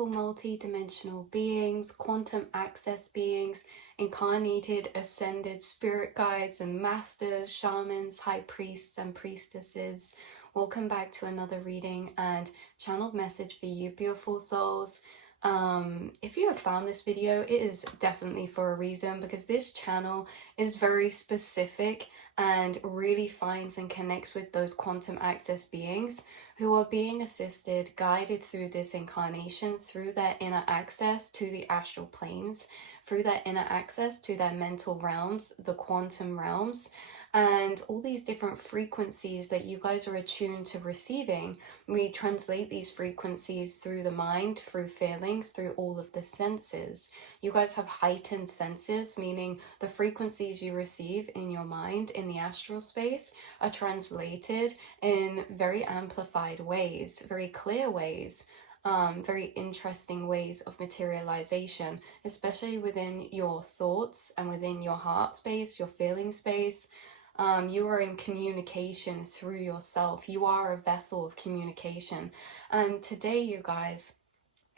beautiful multi-dimensional beings, quantum access beings, incarnated, ascended spirit guides and masters, shamans, high priests and priestesses. Welcome back to another reading and channeled message for you, beautiful souls. If you have found this video, it is definitely for a reason, because this channel is very specific and really finds and connects with those quantum access beings who are being assisted, guided through this incarnation, through their inner access to the astral planes, through their inner access to their mental realms, the quantum realms, and all these different frequencies that you guys are attuned to receiving. We translate these frequencies through the mind, through feelings, through all of the senses. You guys have heightened senses, meaning the frequencies you receive in your mind, in the astral space, are translated in very amplified ways, very clear ways, very interesting ways of materialization, especially within your thoughts and within your heart space, your feeling space. You are in communication through yourself. You are a vessel of communication. And today, you guys,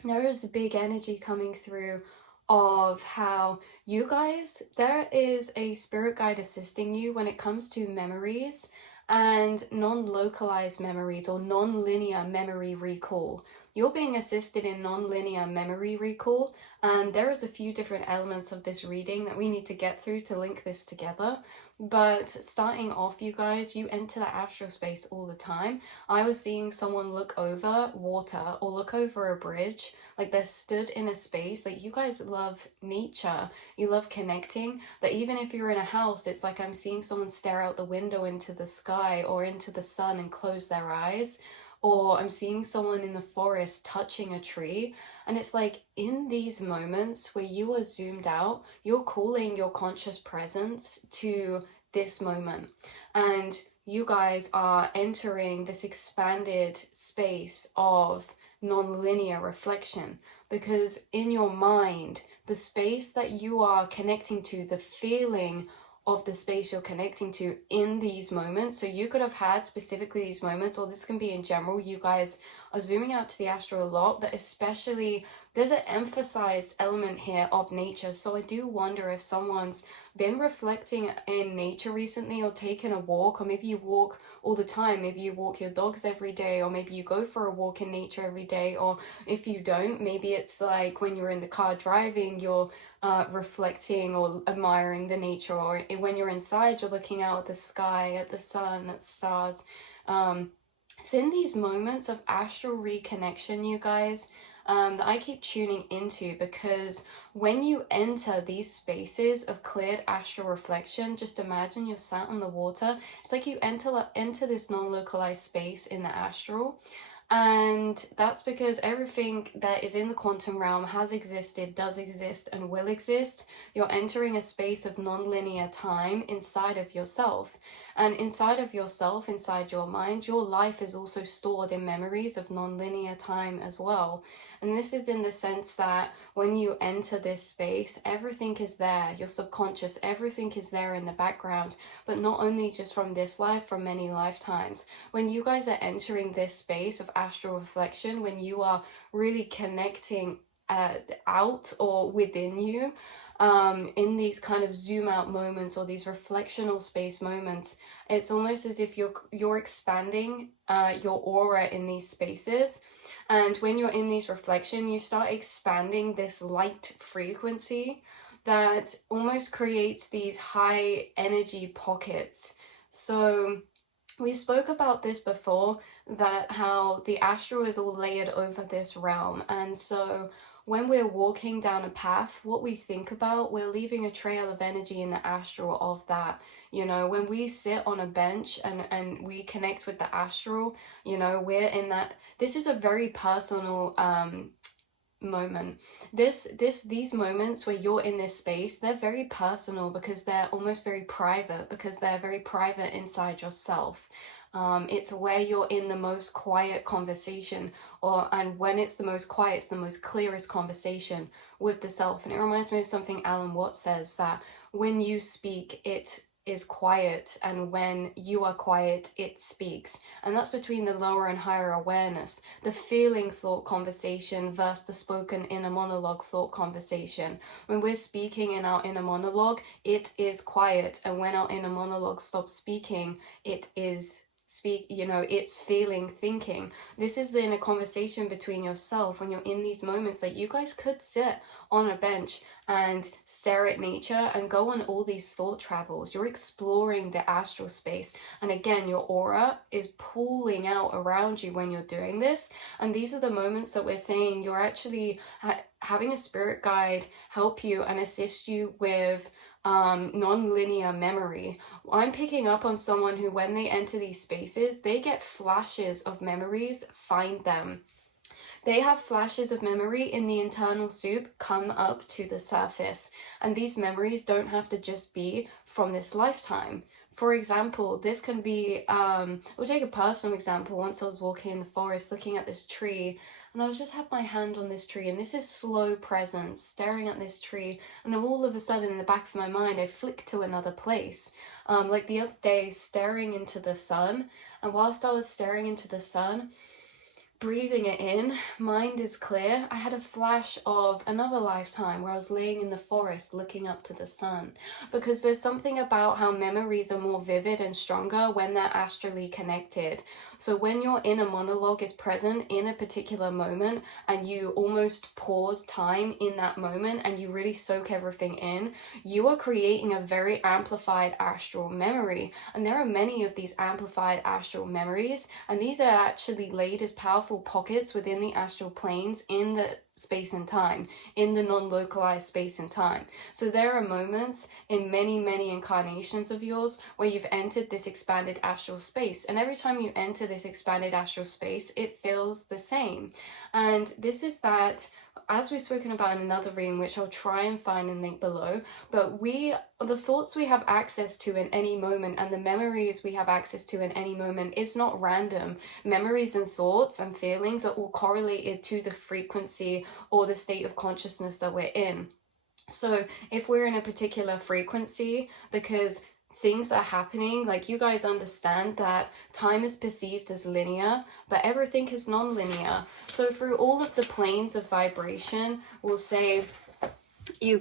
there is a big energy coming through of how you guys, there is a spirit guide assisting you when it comes to memories and non-localized memories or non-linear memory recall. You're being assisted in non-linear memory recall, and there is a few different elements of this reading that we need to get through to link this together. But starting off, you guys, you enter the astral space all the time. I was seeing someone look over water or look over a bridge, like they're stood in a space. Like, you guys love nature, you love connecting, but even if you're in a house, it's like I'm seeing someone stare out the window into the sky or into the sun and close their eyes. Or I'm seeing someone in the forest touching a tree. And it's like, in these moments where you are zoomed out, you're calling your conscious presence to this moment. And you guys are entering this expanded space of non-linear reflection, because in your mind, the space that you are connecting to, the feeling of the space you're connecting to in these moments. So you could have had specifically these moments, or this can be in general. You guys are zooming out to the astral a lot, but especially there's an emphasized element here of nature. So I do wonder if someone's been reflecting in nature recently, or taken a walk, or maybe you walk all the time. Maybe you walk your dogs every day, or maybe you go for a walk in nature every day. Or if you don't, maybe it's like when you're in the car driving, you're reflecting or admiring the nature, or when you're inside, you're looking out at the sky, at the sun, at stars. It's in these moments of astral reconnection, you guys, that I keep tuning into, because when you enter these spaces of cleared astral reflection, just imagine you're sat on the water. It's like you enter this non-localized space in the astral. And that's because everything that is in the quantum realm has existed, does exist, and will exist. You're entering a space of non-linear time inside of yourself. And inside of yourself, inside your mind, your life is also stored in memories of non-linear time as well. And this is in the sense that when you enter this space, everything is there. Your subconscious, everything is there in the background. But not only just from this life, from many lifetimes. When you guys are entering this space of astral reflection, when you are really connecting out or within you, in these kind of zoom out moments or these reflectional space moments, it's almost as if you're expanding your aura in these spaces. And when you're in these reflection, you start expanding this light frequency that almost creates these high energy pockets. So we spoke about this before, that how the astral is all layered over this realm. And so when we're walking down a path, what we think about, we're leaving a trail of energy in the astral of that. You know, when we sit on a bench and we connect with the astral, you know, we're in that. This is a very personal moment. These moments where you're in this space, they're very personal, because they're almost very private, because they're very private inside yourself. It's where you're in the most quiet conversation, and when it's the most quiet, it's the most clearest conversation with the self. And it reminds me of something Alan Watts says, that when you speak, it is quiet, and when you are quiet, it speaks. And that's between the lower and higher awareness, the feeling thought conversation versus the spoken inner monologue thought conversation. When we're speaking in our inner monologue, it is quiet, and when our inner monologue stops speaking, it is it's feeling, thinking. This is then a conversation between yourself when you're in these moments that you guys could sit on a bench and stare at nature and go on all these thought travels. You're exploring the astral space, and again, your aura is pulling out around you when you're doing this. And these are the moments that we're saying you're actually having a spirit guide help you and assist you with non-linear memory. I'm picking up on someone who, when they enter these spaces, they get flashes of memories find them. They have flashes of memory in the internal soup come up to the surface, and these memories don't have to just be from this lifetime. For example, this can be, we'll take a personal example. Once I was walking in the forest looking at this tree, and I was just had my hand on this tree, and this is slow presence, staring at this tree, and all of a sudden in the back of my mind, I flicked to another place. Like the other day, staring into the sun, and whilst I was staring into the sun, breathing it in, mind is clear, I had a flash of another lifetime where I was laying in the forest looking up to the sun. Because there's something about how memories are more vivid and stronger when they're astrally connected. So when your inner monologue is present in a particular moment and you almost pause time in that moment and you really soak everything in, you are creating a very amplified astral memory. And there are many of these amplified astral memories, and these are actually laid as powerful pockets within the astral planes in the space and time, in the non-localized space and time. So there are moments in many, many incarnations of yours where you've entered this expanded astral space, and every time you enter this expanded astral space, it feels the same. And this is that, as we've spoken about in another reading, which I'll try and find and link below, but the thoughts we have access to in any moment and the memories we have access to in any moment is not random. Memories and thoughts and feelings are all correlated to the frequency or the state of consciousness that we're in. So if we're in a particular frequency, because things are happening, like you guys understand that time is perceived as linear, but everything is non-linear. So through all of the planes of vibration, we'll say you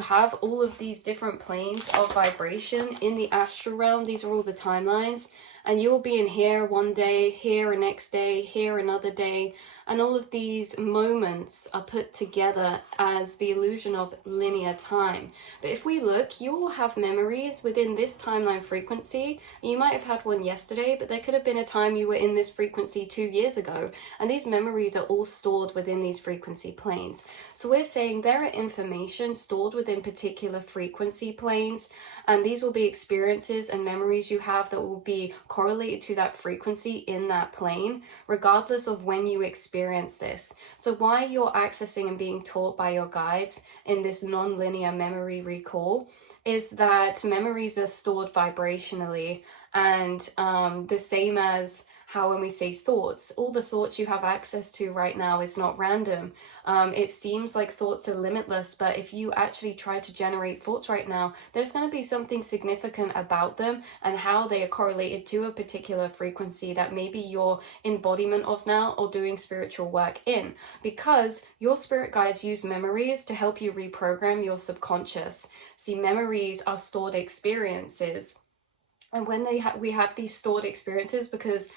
have all of these different planes of vibration in the astral realm. These are all the timelines, and you'll be in here one day, here a next day, here another day, and all of these moments are put together as the illusion of linear time. But if we look, you will have memories within this timeline frequency. You might have had one yesterday, but there could have been a time you were in this frequency 2 years ago, and these memories are all stored within these frequency planes. So we're saying there are information stored within particular frequency planes, and these will be experiences and memories you have that will be correlated to that frequency in that plane, regardless of when you experience this. So while you're accessing and being taught by your guides in this non-linear memory recall, is that memories are stored vibrationally, and the same as how when we say thoughts, all the thoughts you have access to right now is not random. It seems like thoughts are limitless, but if you actually try to generate thoughts right now, there's going to be something significant about them and how they are correlated to a particular frequency that maybe your embodiment of now or doing spiritual work in, because your spirit guides use memories to help you reprogram your subconscious. See, memories are stored experiences. And when we have these stored experiences, because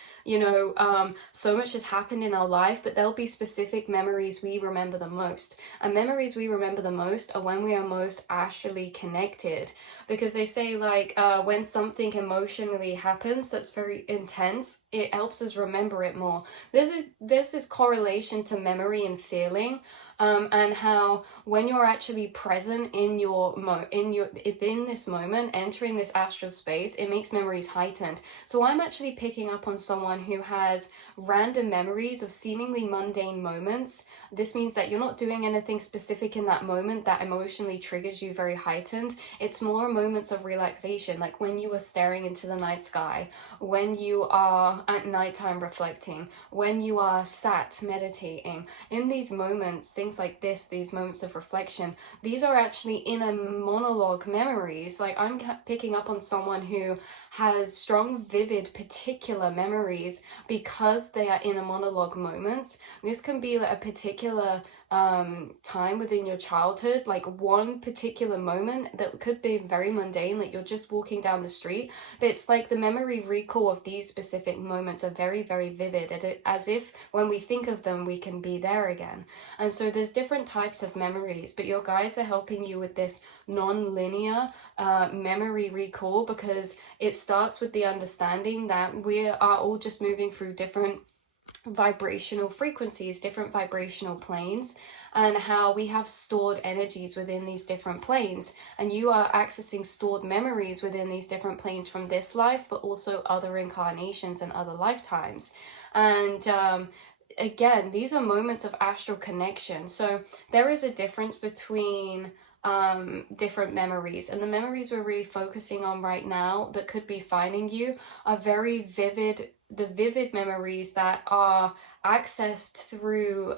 so much has happened in our life, but there'll be specific memories we remember the most. And memories we remember the most are when we are most astrally connected, because they say when something emotionally happens that's very intense, it helps us remember it more. There's this correlation to memory and feeling. And how when you're actually present in this moment, entering this astral space, it makes memories heightened. So I'm actually picking up on someone who has random memories of seemingly mundane moments. This means that you're not doing anything specific in that moment that emotionally triggers you very heightened. It's more moments of relaxation, like when you are staring into the night sky, when you are at nighttime reflecting, when you are sat meditating. In these moments, things things like this, these moments of reflection, these are actually inner monologue memories. Like, I'm picking up on someone who has strong, vivid, particular memories because they are inner monologue moments. This can be like a particular time within your childhood, like one particular moment that could be very mundane, like you're just walking down the street, but it's like the memory recall of these specific moments are very, very vivid, as if when we think of them we can be there again. And so there's different types of memories, but your guides are helping you with this non-linear memory recall, because it starts with the understanding that we are all just moving through different vibrational frequencies, different vibrational planes, and how we have stored energies within these different planes, and you are accessing stored memories within these different planes from this life, but also other incarnations and other lifetimes. And again, these are moments of astral connection. So there is a difference between different memories, and the memories we're really focusing on right now that could be finding you are very vivid, the vivid memories that are accessed through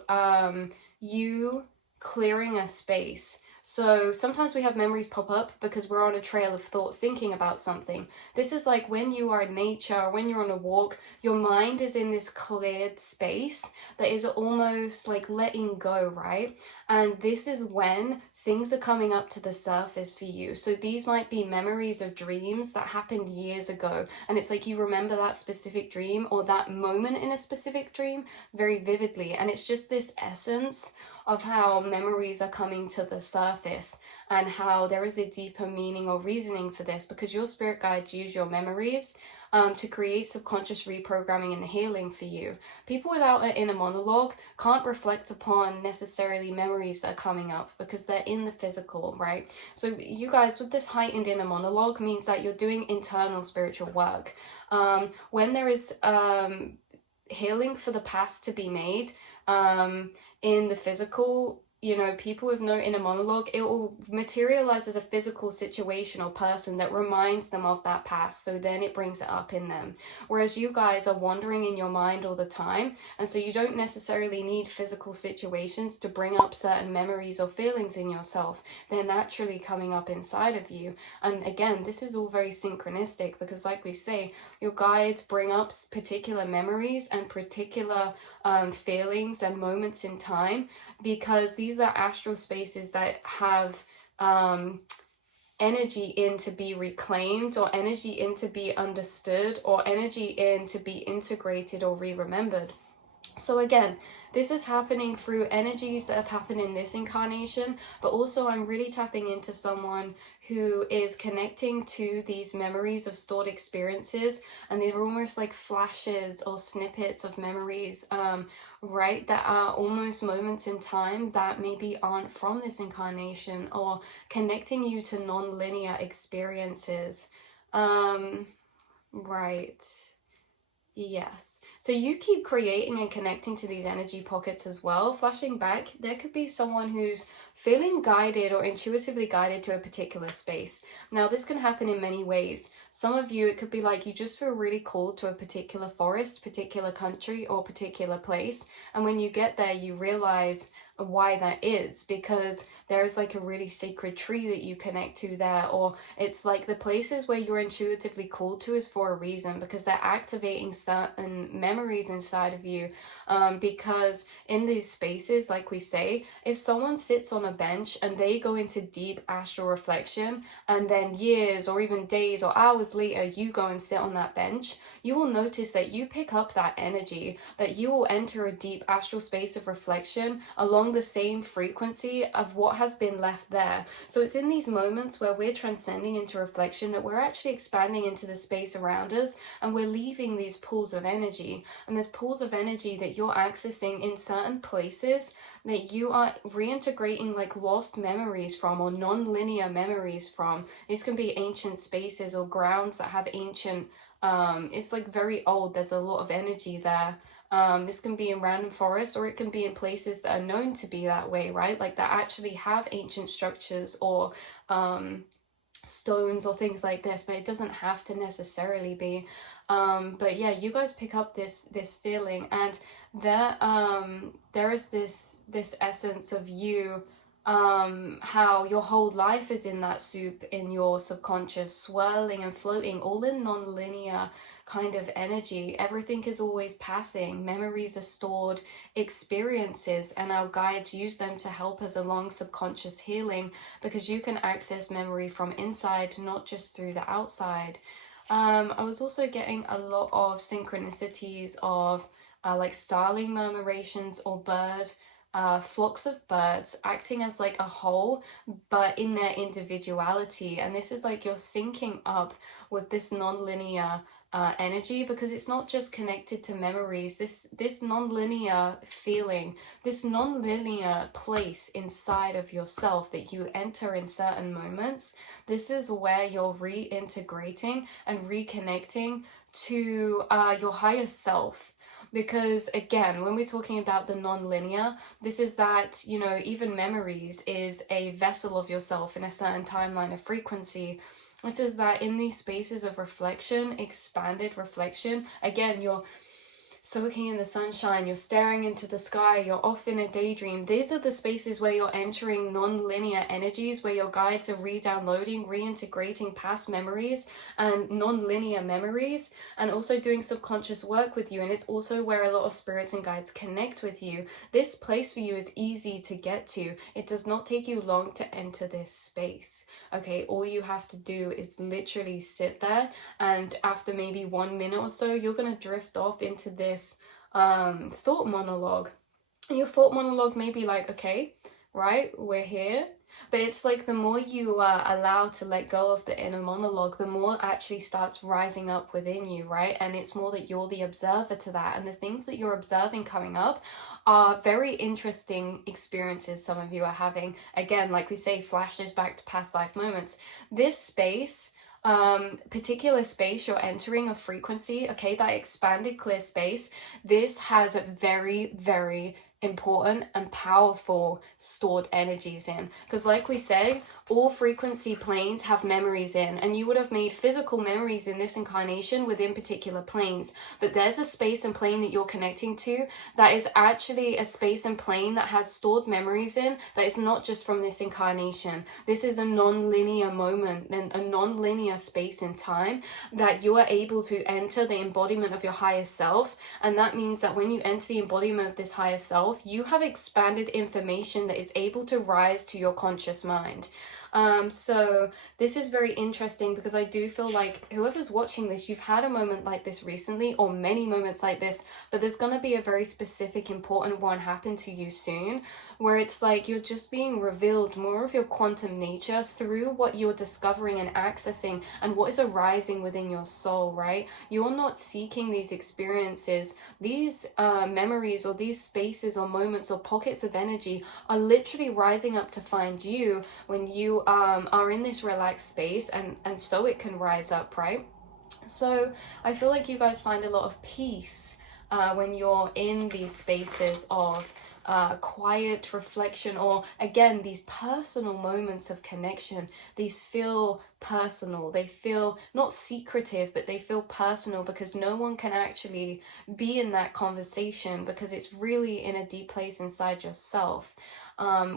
you clearing a space. So sometimes we have memories pop up because we're on a trail of thought thinking about something. This is like when you are in nature, or when you're on a walk, your mind is in this cleared space that is almost like letting go, right? And this is when things are coming up to the surface for you. So these might be memories of dreams that happened years ago, and it's like you remember that specific dream or that moment in a specific dream very vividly, and it's just this essence of how memories are coming to the surface, and how there is a deeper meaning or reasoning for this, because your spirit guides use your memories to create subconscious reprogramming and healing for you. People without an inner monologue can't reflect upon necessarily memories that are coming up because they're in the physical, right? So you guys with this heightened inner monologue means that you're doing internal spiritual work. When there is healing for the past to be made in the physical, you know, people with no inner monologue, it will materialize as a physical situation or person that reminds them of that past, so then it brings it up in them. Whereas you guys are wandering in your mind all the time, and so you don't necessarily need physical situations to bring up certain memories or feelings in yourself. They're naturally coming up inside of you. And again, this is all very synchronistic, because like we say, your guides bring up particular memories and particular feelings and moments in time, because these are astral spaces that have energy in to be reclaimed, or energy in to be understood, or energy in to be integrated or re-remembered. So again, this is happening through energies that have happened in this incarnation, but also I'm really tapping into someone who is connecting to these memories of stored experiences, and they're almost like flashes or snippets of memories, right, that are almost moments in time that maybe aren't from this incarnation, or connecting you to non-linear experiences. Right. Yes. So you keep creating and connecting to these energy pockets as well. Flashing back, there could be someone who's feeling guided or intuitively guided to a particular space. Now, this can happen in many ways. Some of you, it could be like you just feel really called to a particular forest, particular country, or particular place. And when you get there, you realize why that is, because there is like a really sacred tree that you connect to there, or it's like the places where you're intuitively called to is for a reason, because they're activating certain memories inside of you. Because in these spaces, like we say, if someone sits on a bench and they go into deep astral reflection, and then years or even days or hours later you go and sit on that bench, you will notice that you pick up that energy, that you will enter a deep astral space of reflection along the same frequency of what has been left there. So it's in these moments where we're transcending into reflection that we're actually expanding into the space around us, and we're leaving these pools of energy. And there's pools of energy that you're accessing in certain places that you are reintegrating like lost memories from, or non-linear memories from. These can be ancient spaces or grounds that have ancient, it's like very old, there's a lot of energy there. This can be in random forests, or it can be in places that are known to be that way, right? Like that actually have ancient structures, or stones or things like this, but it doesn't have to necessarily be. But yeah, you guys pick up this feeling, and there is this essence of you, how your whole life is in that soup in your subconscious, swirling and floating, all in non-linear kind of energy. Everything is always passing, memories are stored, experiences, and our guides use them to help us along subconscious healing, because you can access memory from inside, not just through the outside. I was also getting a lot of synchronicities of like starling murmurations or flocks of birds acting as like a whole, but in their individuality. And this is like you're syncing up with this non-linear energy, because it's not just connected to memories. This non-linear feeling, this non-linear place inside of yourself that you enter in certain moments, this is where you're reintegrating and reconnecting to your higher self. Because again, when we're talking about the non-linear, this is that, you know, even memories is a vessel of yourself in a certain timeline of frequency. It says that in these spaces of reflection, expanded reflection, again, you're soaking in the sunshine, you're staring into the sky, you're off in a daydream. These are the spaces where you're entering non-linear energies, where your guides are re-downloading, reintegrating past memories and non-linear memories, and also doing subconscious work with you. And it's also where a lot of spirits and guides connect with you. This place for you is easy to get to. It does not take you long to enter this space. Okay, all you have to do is literally sit there, and after maybe 1 minute or so, you're going to drift off into this thought monologue. And your thought monologue may be like, okay, right, we're here. But it's like the more you allow to let go of the inner monologue, the more actually starts rising up within you, right? And it's more that you're the observer to that. And the things that you're observing coming up are very interesting experiences some of you are having. Again, like we say, flashes back to past life moments. This space, particular space you're entering of frequency, okay, that expanded clear space, this has very, very important and powerful stored energies in. Because like we say, all frequency planes have memories in, and you would have made physical memories in this incarnation within particular planes, but there's a space and plane that you're connecting to that is actually a space and plane that has stored memories in, that is not just from this incarnation. This is a non-linear moment and a non-linear space in time that you are able to enter the embodiment of your higher self. And that means that when you enter the embodiment of this higher self, you have expanded information that is able to rise to your conscious mind. So this is very interesting, because I do feel like whoever's watching this, you've had a moment like this recently, or many moments like this, but there's going to be a very specific, important one happen to you soon, where it's like you're just being revealed more of your quantum nature through what you're discovering and accessing and what is arising within your soul, right? You're not seeking these experiences. These memories or these spaces or moments or pockets of energy are literally rising up to find you when you are in this relaxed space, and so it can rise up, right? So I feel like you guys find a lot of peace when you're in these spaces of quiet reflection, or again, these personal moments of connection. These feel personal, they feel not secretive, but they feel personal, because no one can actually be in that conversation, because it's really in a deep place inside yourself.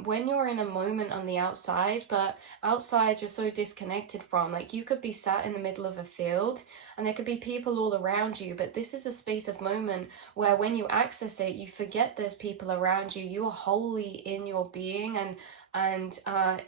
When you're in a moment on the outside, but outside you're so disconnected from, like you could be sat in the middle of a field and there could be people all around you, but this is a space of moment where when you access it, you forget there's people around you. You are wholly in your being, and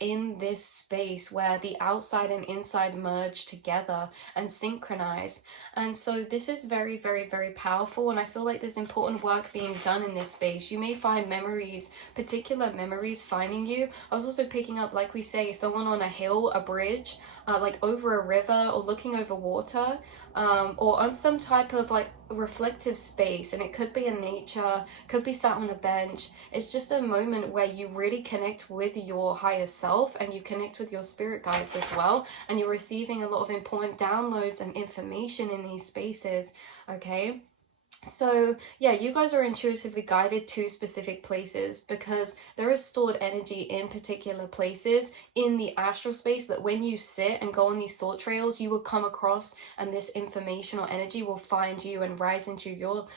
in this space where the outside and inside merge together and synchronize. And so this is very, very, very powerful, and I feel like there's important work being done in this space. You may find memories, particular memories finding you. I was also picking up, like we say, someone on a hill, a bridge, like over a river, or looking over water, or on some type of like reflective space, and it could be in nature, could be sat on a bench. It's just a moment where you really connect with your higher self, and you connect with your spirit guides as well, and you're receiving a lot of important downloads and information in these spaces, okay? So yeah, you guys are intuitively guided to specific places because there is stored energy in particular places in the astral space that when you sit and go on these thought trails, you will come across, and this information or energy will find you and rise into your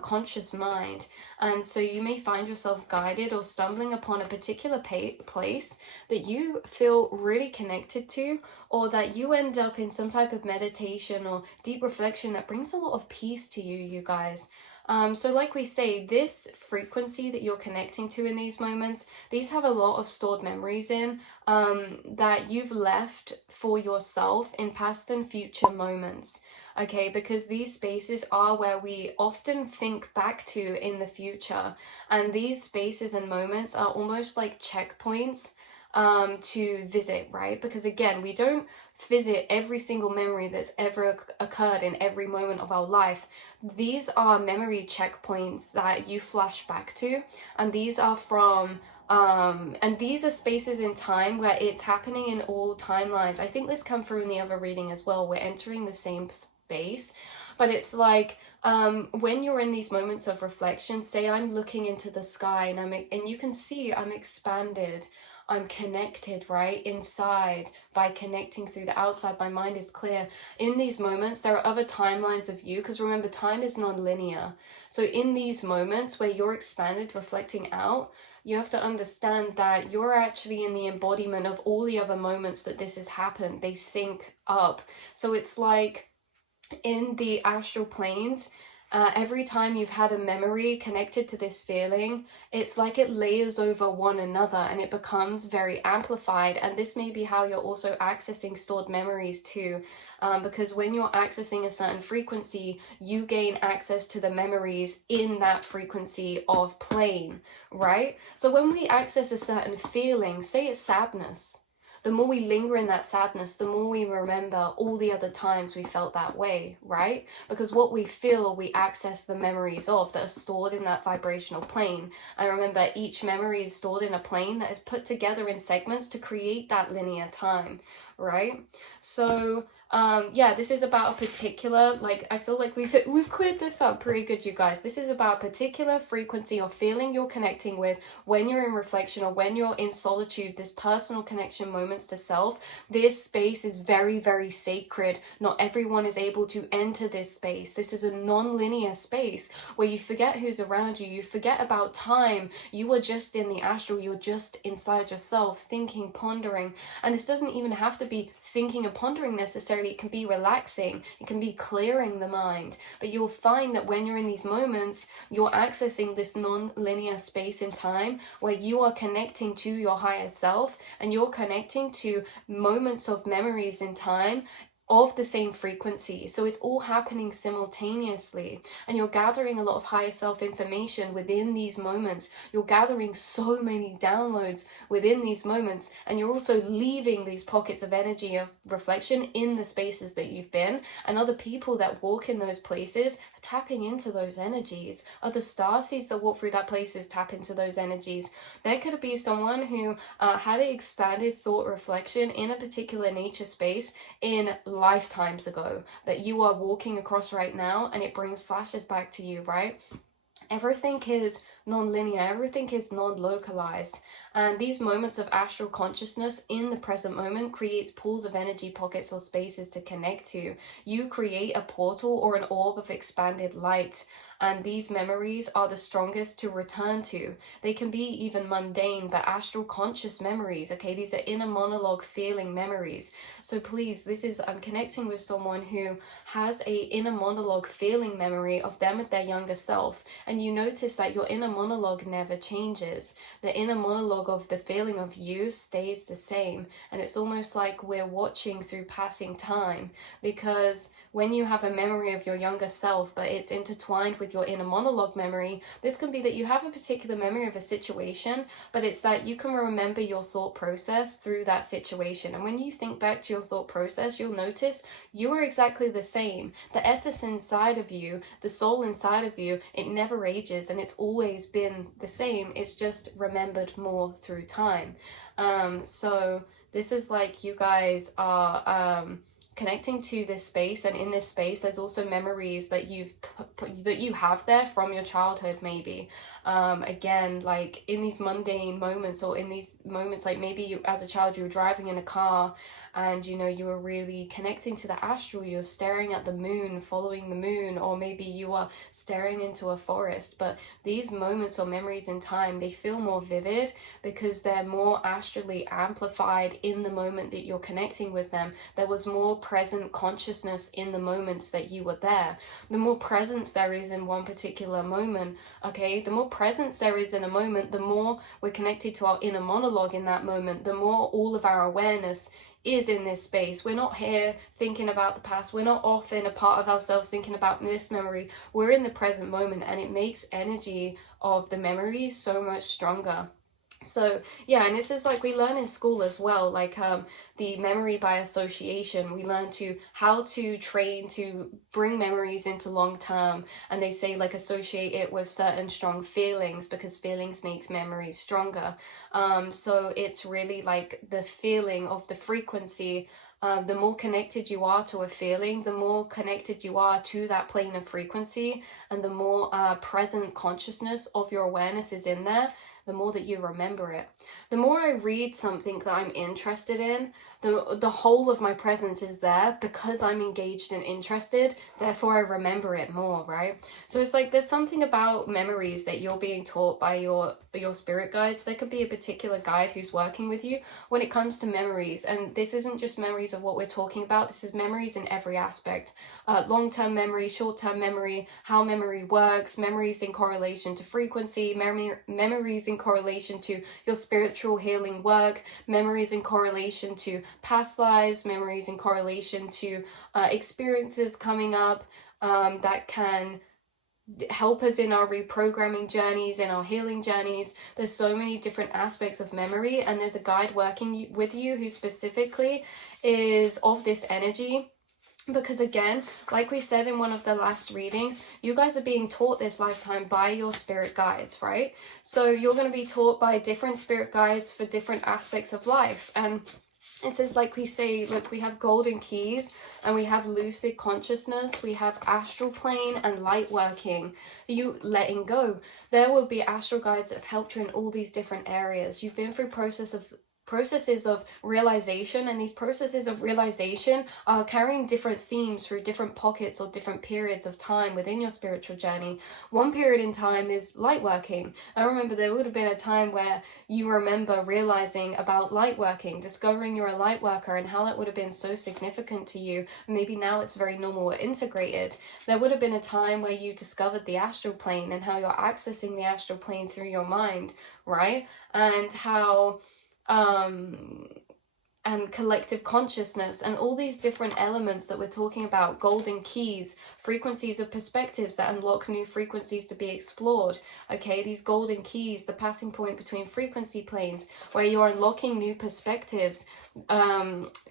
conscious mind. And so you may find yourself guided or stumbling upon a particular place that you feel really connected to, or that you end up in some type of meditation or deep reflection that brings a lot of peace to you, you guys. So like we say, this frequency that you're connecting to in these moments, these have a lot of stored memories in that you've left for yourself in past and future moments. Okay, because these spaces are where we often think back to in the future, and these spaces and moments are almost like checkpoints to visit, right? Because again, we don't visit every single memory that's ever occurred in every moment of our life. These are memory checkpoints that you flash back to, and these are from and these are spaces in time where it's happening in all timelines. I think this came through in the other reading as well. We're entering the same space, but it's like when you're in these moments of reflection, say I'm looking into the sky and you can see I'm expanded, I'm connected, right, inside. By connecting through the outside, my mind is clear. In these moments, there are other timelines of you, because remember, time is non-linear. So in these moments where you're expanded, reflecting out, you have to understand that you're actually in the embodiment of all the other moments that this has happened. They sync up. So it's like in the astral planes, every time you've had a memory connected to this feeling, it's like it layers over one another and it becomes very amplified. And this may be how you're also accessing stored memories too, because when you're accessing a certain frequency, you gain access to the memories in that frequency of plane, right? So when we access a certain feeling, say it's sadness, the more we linger in that sadness, the more we remember all the other times we felt that way, right? Because what we feel, we access the memories of that are stored in that vibrational plane. And remember, each memory is stored in a plane that is put together in segments to create that linear time, right? So yeah, this is about a particular, like, I feel like we've cleared this up pretty good, you guys. This is about a particular frequency or feeling you're connecting with when you're in reflection or when you're in solitude, this personal connection, moments to self. This space is very, very sacred. Not everyone is able to enter this space. This is a non-linear space where you forget who's around you, you forget about time, you are just in the astral, you're just inside yourself, thinking, pondering. And this doesn't even have to be thinking and pondering necessarily. It can be relaxing, it can be clearing the mind. But you'll find that when you're in these moments, you're accessing this non-linear space in time where you are connecting to your higher self, and you're connecting to moments of memories in time of the same frequency. So it's all happening simultaneously, and you're gathering a lot of higher self information within these moments. You're gathering so many downloads within these moments, and you're also leaving these pockets of energy of reflection in the spaces that you've been, and other people that walk in those places are tapping into those energies. Other starseeds that walk through that places tap into those energies. There could be someone who had an expanded thought reflection in a particular nature space in lifetimes ago that you are walking across right now, and it brings flashes back to you, right? Everything is non-linear, everything is non-localized, and these moments of astral consciousness in the present moment creates pools of energy, pockets or spaces to connect to. You create a portal or an orb of expanded light, and these memories are the strongest to return to. They can be even mundane, but astral conscious memories, okay? These are inner monologue feeling memories. So please, I'm connecting with someone who has a inner monologue feeling memory of them at their younger self, and you notice that your inner monologue never changes. The inner monologue of the feeling of you stays the same, and it's almost like we're watching through passing time, because when you have a memory of your younger self, but it's intertwined with your inner monologue memory, this can be that you have a particular memory of a situation, but it's that you can remember your thought process through that situation. And when you think back to your thought process, you'll notice you are exactly the same. The essence inside of you, the soul inside of you, it never ages, and it's always been the same. It's just remembered more through time. So this is like you guys are connecting to this space, and in this space there's also memories that you have there from your childhood, maybe. Again, like in these mundane moments, or in these moments, like maybe you, as a child, you were driving in a car and you know you were really connecting to the astral, you're staring at the moon, following the moon, or maybe you are staring into a forest. But these moments or memories in time, they feel more vivid because they're more astrally amplified in the moment that you're connecting with them. There was more present consciousness in the moments that you were there. The more presence there is in one particular moment, okay, the more presence there is in a moment, the more we're connected to our inner monologue in that moment, the more all of our awareness is in this space. We're not here thinking about the past. We're not off in a part of ourselves thinking about this memory. We're in the present moment, and it makes energy of the memory so much stronger. So yeah, and this is like we learn in school as well, like the memory by association. We learn how to train to bring memories into long term, and they say like associate it with certain strong feelings, because feelings makes memories stronger. So it's really like the feeling of the frequency. The more connected you are to a feeling, the more connected you are to that plane of frequency, and the more present consciousness of your awareness is in there, the more that you remember it. The more I read something that I'm interested in, the whole of my presence is there because I'm engaged and interested, therefore I remember it more, right? So it's like there's something about memories that you're being taught by your spirit guides. There could be a particular guide who's working with you when it comes to memories, and this isn't just memories of what we're talking about, this is memories in every aspect. Long-term memory, short-term memory, how memory works, memories in correlation to frequency, memories in correlation to your spiritual healing work, memories in correlation to past lives, memories in correlation to experiences coming up that can help us in our reprogramming journeys, in our healing journeys. There's so many different aspects of memory, and there's a guide working with you who specifically is of this energy. Because again, like we said in one of the last readings, you guys are being taught this lifetime by your spirit guides, right? So you're going to be taught by different spirit guides for different aspects of life. And it says, like we say, look, we have golden keys, and we have lucid consciousness, we have astral plane and light working. You letting go. There will be astral guides that have helped you in all these different areas. You've been through processes of realization, and these processes of realization are carrying different themes through different pockets or different periods of time within your spiritual journey. One period in time is light working. I remember there would have been a time where you remember realizing about light working, discovering you're a light worker, and how that would have been so significant to you. Maybe now it's very normal or integrated. There would have been a time where you discovered the astral plane and how you're accessing the astral plane through your mind, right? And how and collective consciousness, and all these different elements that we're talking about, golden keys, frequencies of perspectives that unlock new frequencies to be explored. Okay, these golden keys, the passing point between frequency planes, where you're unlocking new perspectives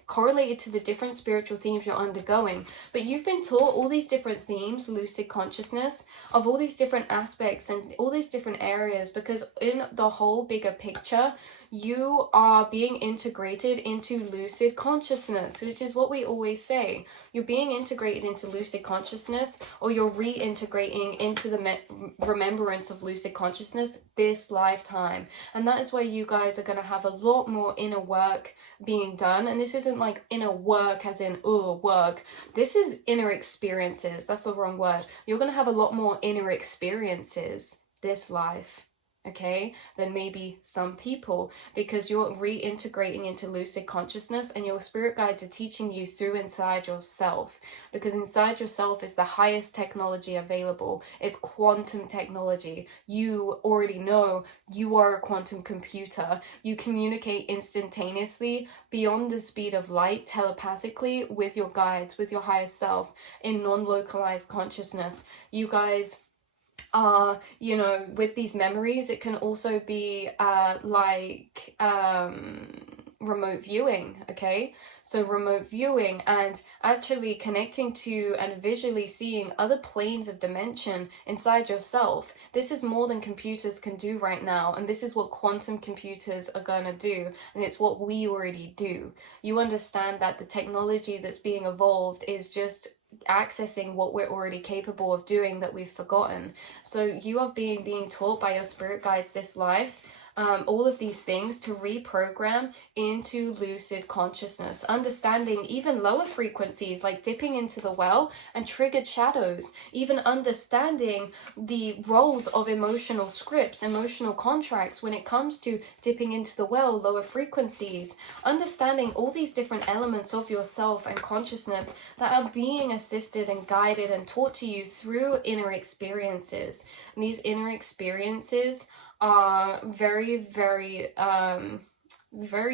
correlated to the different spiritual themes you're undergoing. But you've been taught all these different themes, lucid consciousness, of all these different aspects and all these different areas, because in the whole bigger picture, you are being integrated into lucid consciousness, which is what we always say. You're being integrated into lucid consciousness, or you're reintegrating into the remembrance of lucid consciousness this lifetime. And that is where you guys are going to have a lot more inner work being done. And this isn't like inner work as in work. This is inner experiences. That's the wrong word. You're going to have a lot more inner experiences this life, okay, than maybe some people, because you're reintegrating into lucid consciousness, and your spirit guides are teaching you through inside yourself, because inside yourself is the highest technology available. It's quantum technology. You already know you are a quantum computer. You communicate instantaneously beyond the speed of light, telepathically, with your guides, with your higher self, in non-localized consciousness. You guys you know, with these memories, it can also be remote viewing, okay? So remote viewing and actually connecting to and visually seeing other planes of dimension inside yourself. This is more than computers can do right now, and this is what quantum computers are going to do, and it's what we already do. You understand that the technology that's being evolved is just accessing what we're already capable of doing that we've forgotten. So you are being taught by your spirit guides this life, all of these things to reprogram into lucid consciousness, understanding even lower frequencies like dipping into the well and triggered shadows, even understanding the roles of emotional scripts, emotional contracts when it comes to dipping into the well, lower frequencies, understanding all these different elements of yourself and consciousness that are being assisted and guided and taught to you through inner experiences. And these inner experiences are very, very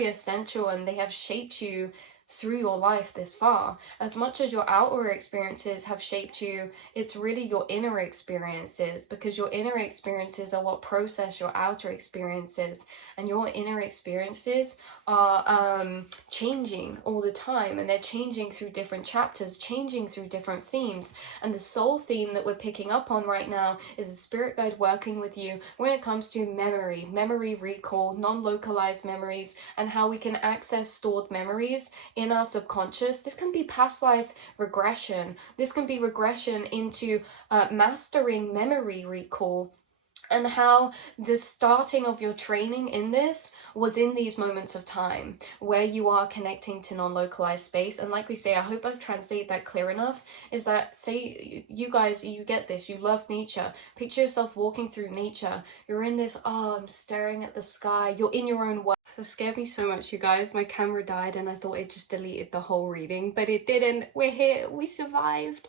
essential, and they have shaped you through your life this far. As much as your outer experiences have shaped you, it's really your inner experiences, because your inner experiences are what process your outer experiences, and your inner experiences are changing all the time, and they're changing through different chapters, changing through different themes. And the soul theme that we're picking up on right now is a spirit guide working with you when it comes to memory recall, non-localized memories, and how we can access stored memories in our subconscious. This can be past life regression. This can be regression into mastering memory recall, and how the starting of your training in this was in these moments of time where you are connecting to non-localized space. And like we say, I hope I've translated that clear enough, is that, say you guys, you get this, you love nature, picture yourself walking through nature, you're in this, oh, I'm staring at the sky, you're in your own world. That scared me so much, you guys. My camera died and I thought it just deleted the whole reading, but it didn't. We're here, we survived.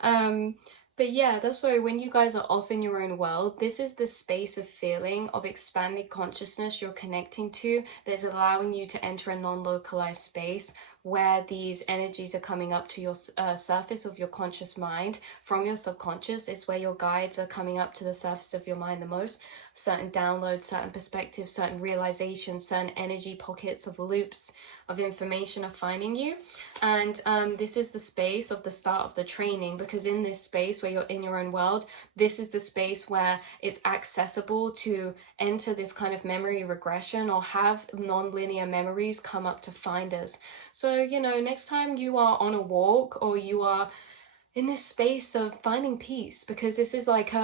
But yeah, that's why when you guys are off in your own world, this is the space of feeling, of expanded consciousness you're connecting to, that's allowing you to enter a non-localized space where these energies are coming up to your surface of your conscious mind from your subconscious. It's where your guides are coming up to the surface of your mind the most. Certain downloads, certain perspectives, certain realizations, certain energy pockets of loops of information are finding you. And this is the space of the start of the training, because in this space where you're in your own world, this is the space where it's accessible to enter this kind of memory regression or have non-linear memories come up to find us. So, you know, next time you are on a walk or you are in this space of finding peace, because this is like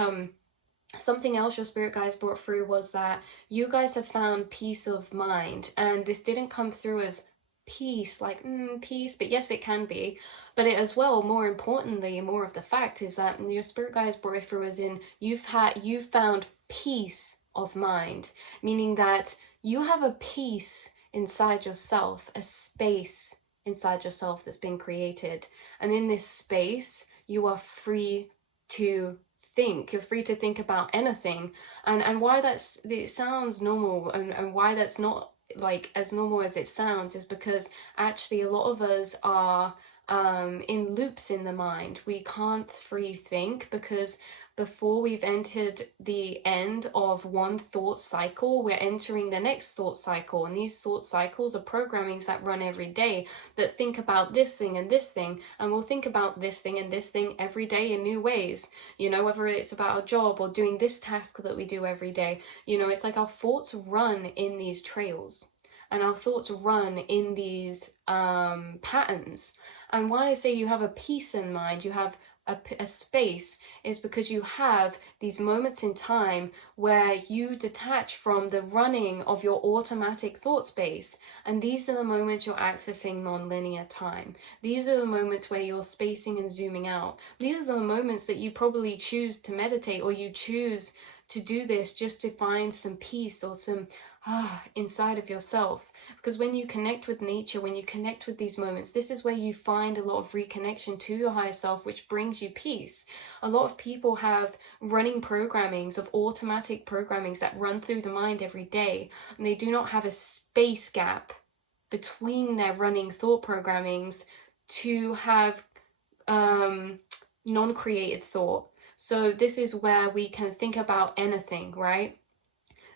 something else your spirit guides brought through, was that you guys have found peace of mind, and this didn't come through as peace, like peace, but yes, it can be, but it as well, more importantly, more of the fact is that your spirit guides brought it through as in you've found peace of mind, meaning that you have a peace inside yourself, a space inside yourself that's been created, and in this space you are free to think. You're free to think about anything, and why it sounds normal, and why that's not like as normal as it sounds, is because actually a lot of us are in loops in the mind. We can't free think, because before we've entered the end of one thought cycle, we're entering the next thought cycle, and these thought cycles are programmings that run every day, that think about this thing and this thing, and we'll think about this thing and this thing every day in new ways, you know, whether it's about a job or doing this task that we do every day. You know, it's like our thoughts run in these trails, and our thoughts run in these patterns. And why I say you have a peace in mind, you have a space, is because you have these moments in time where you detach from the running of your automatic thought space, and these are the moments you're accessing non-linear time. These are the moments where you're spacing and zooming out. These are the moments that you probably choose to meditate, or you choose to do this just to find some peace or some inside of yourself. Because when you connect with nature, when you connect with these moments, this is where you find a lot of reconnection to your higher self, which brings you peace. A lot of people have running programmings, of automatic programmings that run through the mind every day, and they do not have a space gap between their running thought programmings to have non-created thought. So this is where we can think about anything, right?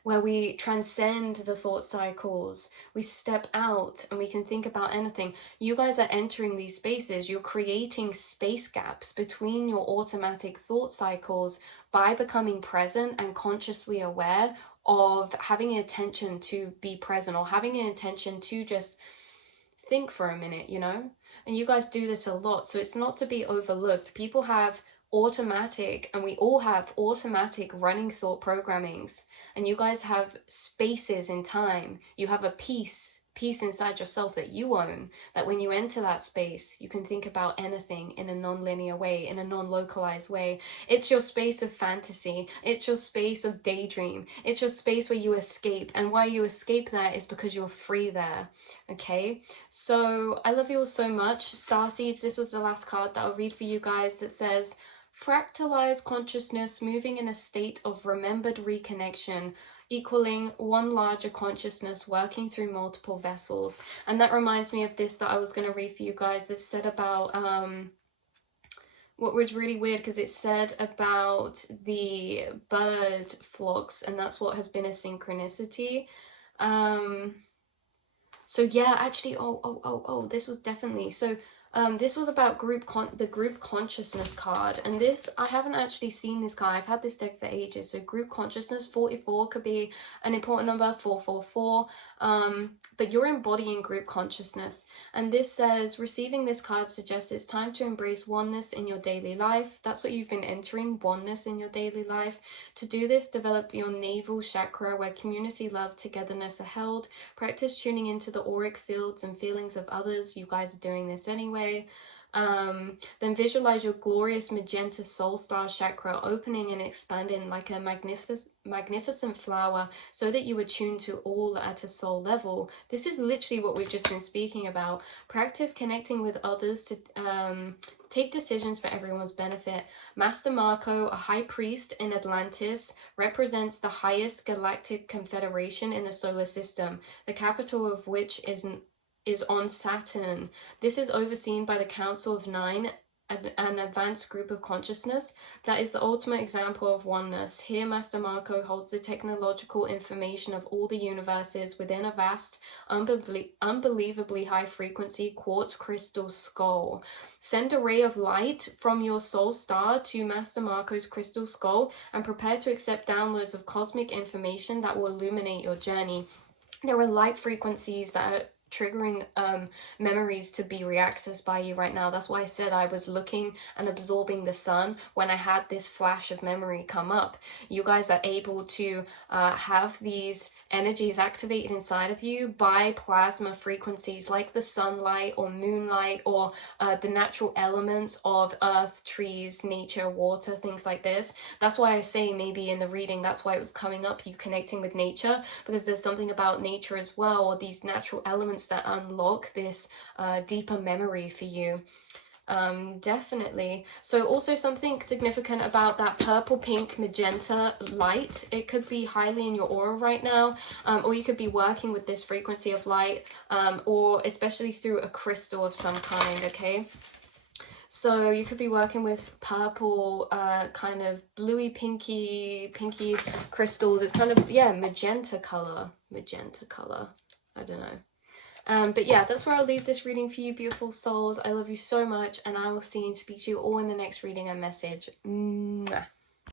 where we transcend the thought cycles, we step out and we can think about anything. You guys are entering these spaces, you're creating space gaps between your automatic thought cycles by becoming present and consciously aware of having an attention to be present, or having an attention to just think for a minute, you know? And you guys do this a lot, so it's not to be overlooked. People have automatic, and we all have automatic running thought programmings, and you guys have spaces in time. You have a peace inside yourself that you own, that when you enter that space, you can think about anything in a non-linear way, in a non-localized way. It's your space of fantasy, it's your space of daydream, it's your space where you escape, and why you escape there is because you're free there. Okay, so I love you all so much. Starseeds, this was the last card that I'll read for you guys, that says, fractalized consciousness moving in a state of remembered reconnection, equaling one larger consciousness working through multiple vessels. And that reminds me of this that I was going to read for you guys. This said about what was really weird, because it said about the bird flocks, and that's what has been a synchronicity. So yeah, actually, this was definitely, so this was about the group consciousness card, and this, I haven't actually seen this card. I've had this deck for ages. So group consciousness, 44 could be an important number, 444, but you're embodying group consciousness. And this says, receiving this card suggests it's time to embrace oneness in your daily life. That's what you've been entering, oneness in your daily life. To do this, develop your navel chakra, where community, love, togetherness are held. Practice tuning into the auric fields and feelings of others. You guys are doing this anyway. Then visualize your glorious magenta soul star chakra opening and expanding like a magnificent flower, so that you attune to all at a soul level. This is literally what we've just been speaking about. Practice connecting with others to take decisions for everyone's benefit. Master Marco, a high priest in Atlantis, represents the highest galactic confederation in the solar system, the capital of which is on Saturn. This is overseen by the Council of Nine, an advanced group of consciousness that is the ultimate example of oneness. Here, Master Marco holds the technological information of all the universes within a vast, unbelievably high-frequency quartz crystal skull. Send a ray of light from your soul star to Master Marco's crystal skull and prepare to accept downloads of cosmic information that will illuminate your journey. There are light frequencies that are triggering memories to be reaccessed by you right now. That's why I said I was looking and absorbing the sun when I had this flash of memory come up. You guys are able to have these energies activated inside of you by plasma frequencies like the sunlight or moonlight or the natural elements of earth, trees, nature, water, things like this. That's why I say maybe in the reading, that's why it was coming up, you connecting with nature, because there's something about nature as well, or these natural elements that unlock this deeper memory for you. Definitely. So also something significant about that purple, pink, magenta light. It could be highly in your aura right now, or you could be working with this frequency of light, or especially through a crystal of some kind, okay? So you could be working with purple, kind of bluey, pinky crystals. It's kind of, yeah, magenta color. I don't know. But yeah, that's where I'll leave this reading for you, beautiful souls. I love you so much, and I will see and speak to you all in the next reading and message. Mwah.